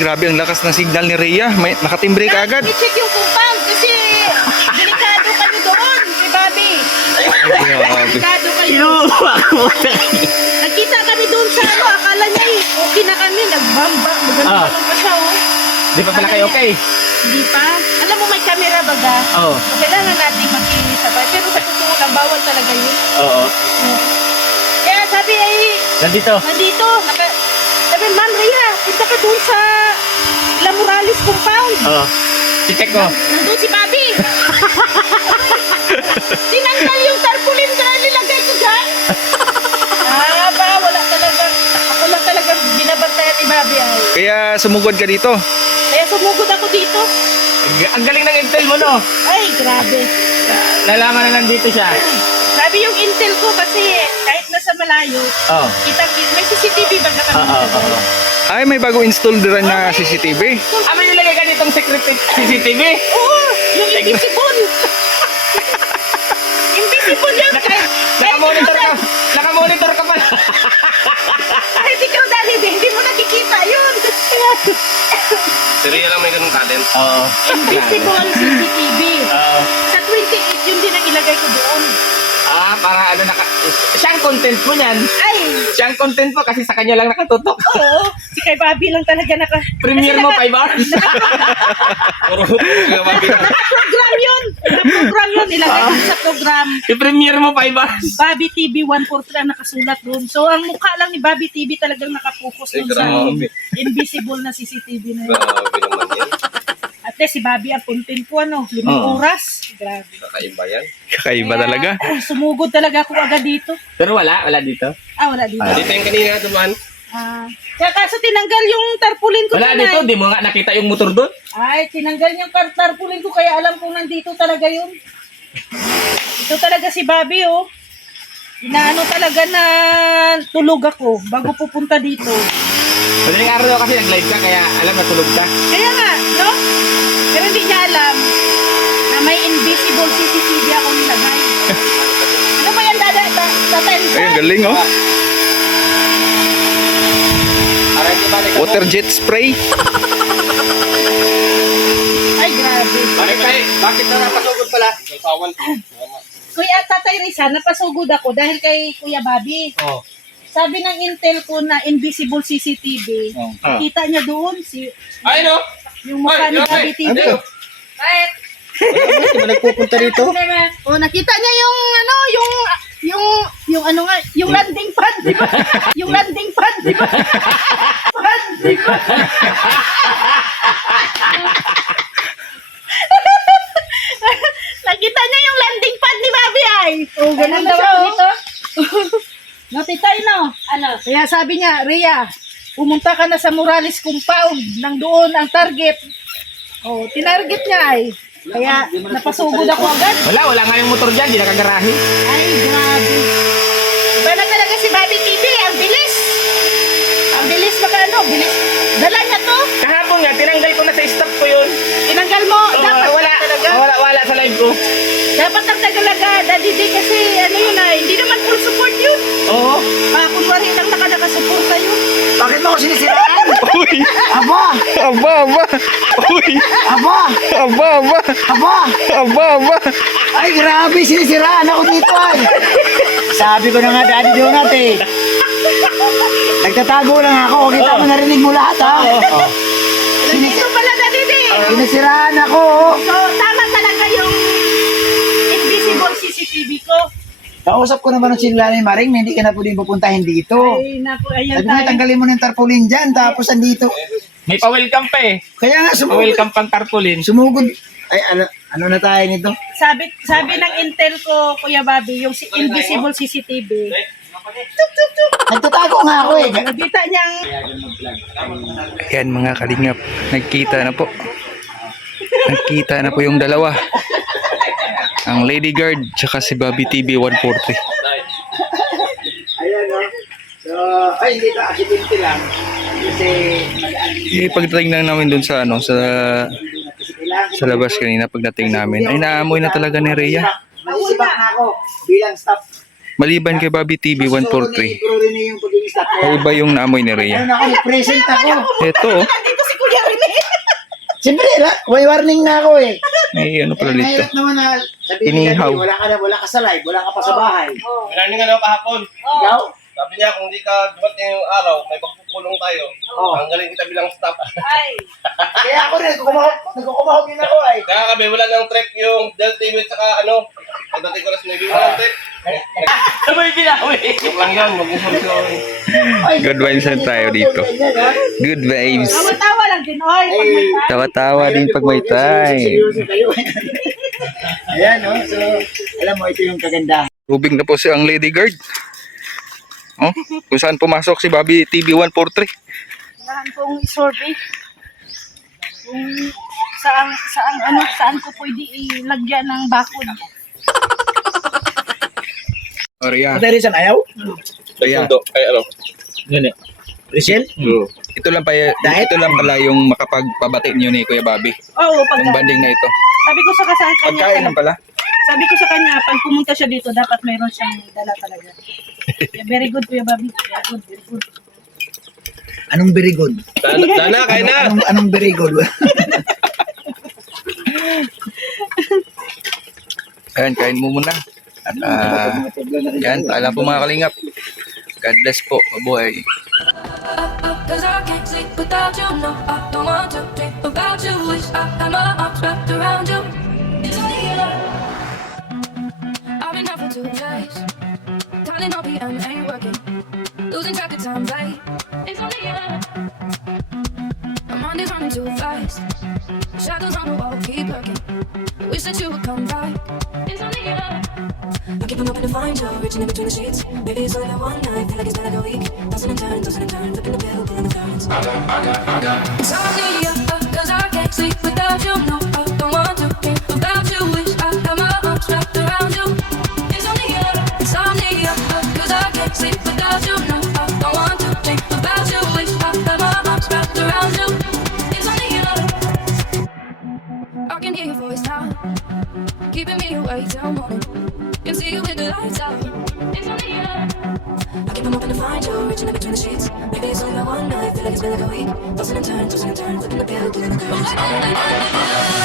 grabe ang lakas ng signal ni Rhea. May nakatimbre ka agad. I-check yung compound kasi delikado kami doon, kay Bobby. Grabe. Delikado kayo. Inuwa ko. Nagkita kami doon sa ano, akala niya okay na kami. Nagbamba, maganda pa siya Di pa pala kayo okay? Hindi pa. Alam mo may camera baga? Oo. Kailangan natin makinisabay. Pero sa totoo lang, bawal talaga yun. Oo. Kaya sabi ay, Nandito. sabi, Ma'am Rhea, punta ka doon sa La Morales compound. Oo. I-check ko. Nandun si Bobby. Tinanggal yung tarpaulin na nilagay ko dyan. Wala talaga. Ako lang talaga binabantayan ni Bobby ay. Kaya sumugod ka dito. Kaya sumugod ako dito. Ang galing ng intel mo, no? Ay, grabe. Nalaman na nandito siya. Sabi yung intel ko kasi kahit nasa malayo, Oo. may CCTV ba na kami? Oo. Ay, may bago install din na CCTV. Ah, may nilagay ka ditong secret CCTV? Oo, yung invisible. Invisible yan. Naka-monitor ka pala. Kahit ikaw dahil hindi mo nakikita yun. Serya lang may ganung talent. Oo. Invisible CCTV. Oo. Sa 28 yun din ang ilagay ko doon. Para ano siyang content mo niyan. Ay, Siyang content mo kasi sa kanya lang nakatutok. oo. Si kay Bobby lang talaga Premiere mo 5 hours. Puro Bobby. Naka-program yun. Naka-program yun. Ilagay ko sa program. I-premiere mo 5 hours. Bobby TV 143 ang nakasulat doon. So, ang mukha lang ni Bobby TV talagang nakapokus doon sa Grabe. invisible na CCTV na yun. Grabe naman yan. At least si Bobby ang content ko, 5 oras. Grabe. Kakaiba yan. Kakaiba talaga. Sumugod talaga ako agad dito. Pero wala dito. Wala dito. Dito yung kanina duman. Kaya kaso tinanggal yung tarpaulin ko Wala doon, dito, ay. di mo nga nakita yung motor doon. Ay, tinanggal yung tarpaulin ko kaya alam kong nandito talaga yun. Ito talaga si Bobby, oh. Inaano talaga na tulog ako bago pupunta dito. Madaling araw daw kasi nag-live ka kaya alam na tulog ka. Kaya nga, no? Pero hindi niya alam na may invisible CCTV ako nilagay. Ano ba yan, tatay? Ay, ang galing oh. Para di balik ako. Water jet spray. Ay, grabe. Bakit na napasugod pala? Sawan. Kuya, tatay Risa, napasugod ako dahil kay Kuya Bobby. Oo. Sabi ng intel ko na invisible CCTV, kita niya doon Ay no! yung mukha ni Bobby TV. Kahit Bakit mo nagpupunta rito? oh, nakita niya yung ano nga, yung landing pad, di ba? Yung landing pad, di ba? Pad, di ba? Nakita niya yung landing pad ni Bobby ay. Oh, ganun daw ako. Natitay no? Ano? Kaya sabi niya, Rhea, pumunta ka na sa Morales compound, nang doon ang target. Oh, tinarget niya ay. Kaya napasugod ako agad. Wala nga yung motor dyan, di nakagarahe. Ay, grabe. Iba na talaga si Bobby TV, ang bilis. Ang bilis baka ano, bilis. Dala niya to. Kahapon nga, tinanggal ko na sa stock ko yun. Tinanggal mo. Dapat Wala sa live ko. Dapat ang tagalaga, Daddy D, kasi ano yun ay, hindi naman full support yun. Oo. Kunwari lang nakasuporta yun. Bakit mo ako sinisiraan? Uy. Aba! Aba. Uy. Aba! Aba. Aba! Ay, grabe, sinisiraan ako dito ay. Sabi ko na nga, Daddy Donut eh. Nagtatago lang ako. Kita mo, narinig mo lahat ha. Ito pala, Daddy D. Sinisiraan ako. So, tama talaga yung invisible CCTV ko. Kausap ko naman ng sinila ni Maring, hindi ka na pwedeng pupuntahin dito. Ay, naku, ayan Sabi nga, tayo. tanggalin mo ng tarpaulin dyan, tapos andito. May pa-welcome pa eh. Kaya nga, Pa-welcome pang tarpaulin. sumugod. Ay, ano na tayo nito? Sabi ng intel ko, Kuya Bobby, yung invisible CCTV. Nagtatago nga ako eh. Nakita niyang Yan mga kalingap. Nagkita na po. Nagkita na po yung dalawa. Ang Lady Guard tsaka si Bobby TV 140. Ayan o. So, ay hindi ka aksidente lang. Kasi, Pagdating lang namin dun sa sa labas kanina pagdating namin ay naamoy na talaga ni Rhea. Masisibak na ako bilang staff. Maliban kay Bobby TV 143. Puro rin yung pagiging staff. Ay iba yung naamoy ni Rhea. Ayun ako, present ako. Ito oh. nandito si Kuya Siyempre, may warning na ako eh. May ano pala dito. Mahirap naman na sabihin Inihaw. niya, wala ka sa live, wala ka pa sa bahay. Marami nga daw kahapon. Ikaw? Sabi niya, kung di ka dumating yung araw, may pagpupulong tayo. Oo. Tanggalin kita bilang staff. Kaya ako rin, nagkukumahog din ako eh. Kaya kami, wala nang trip yung Del TV at saka ano. Pagdating ko na sinabi, wala nang trip. Sabay binawi. Yung lang yan, mag-usap ko. Good vibes na tayo dito. Good vibes. Tawa-tawa lang din, oy. Pag may time. Tawa-tawa din pag may time. Seryoso kayo. Ayan, no? So, alam mo, ito yung kagandahan. Rubing na po si ang Lady Guard. Oh, kung saan pumasok si Bobby TV 143. Kailangan kong i-survey kung saan ko pwede ilagyan ng bakod. Oria. Ate Rizan, ayaw? Oria. Ay, ano? Yun eh. Rizal? Ito lang pala yung makapagpabati niyo ni Kuya Bobby. Oo, Yung banding na ito. sabi ko sa kanya, Pagkain lang pala. sabi ko sa kanya, pag pumunta siya dito, dapat mayroon siyang dala talaga. Yeah, very good, Kuya Bobby. Very good, very good. Anong very good? Dana, kain na! Anong very good? Ayan, kain mo muna. At yan, paalam po mga kalingap. God bless po. Mabuhay. Cause I can't sleep without you, no, I don't want to dream about you. Wish I had my arms wrapped around you. It's only you. I've been out for 2 days. Dialing all PM ain't working. Losing track of time, right? It's only you. My mind is running too fast. Shadows on the wall keep lurking. Wish that you would come back. It's only you. I keep on hoping to find you, reaching in between the sheets. Maybe it's only one night, feel like it's been like a week. Tossing and turning, flipping the pill, pulling the curtains. Insomnia, cause I can't sleep without you. No, I don't want to dream about you. Wish I had my arms wrapped around you. Insomnia, cause I can't sleep without you. No, I don't want to dream about you. Wish I had my arms wrapped around you. Insomnia, I can hear your voice now, keeping me awake till morning. Can see you with the lights out. It's only you. I keep on hoping to find you, reaching in between the sheets. Maybe it's only one night, feel like it's been like a week. Tossing and turning, flipping the pill, pulling the curtains.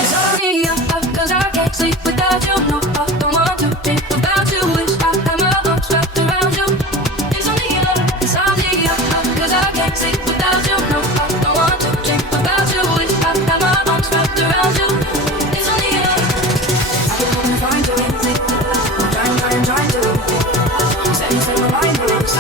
It's only you, cause I can't sleep without you. No, I don't want to dream about you. Wish I had my arms wrapped around you. It's only you, cause I can't sleep without you. No, I don't want to dream about you. Wish I had my arms wrapped around you. It's only you. I keep hoping to find you. Trying to set my mind loose.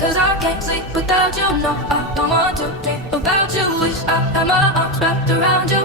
Cause I can't sleep without you. No, I don't want to dream about you. Wish I had my arms wrapped around you.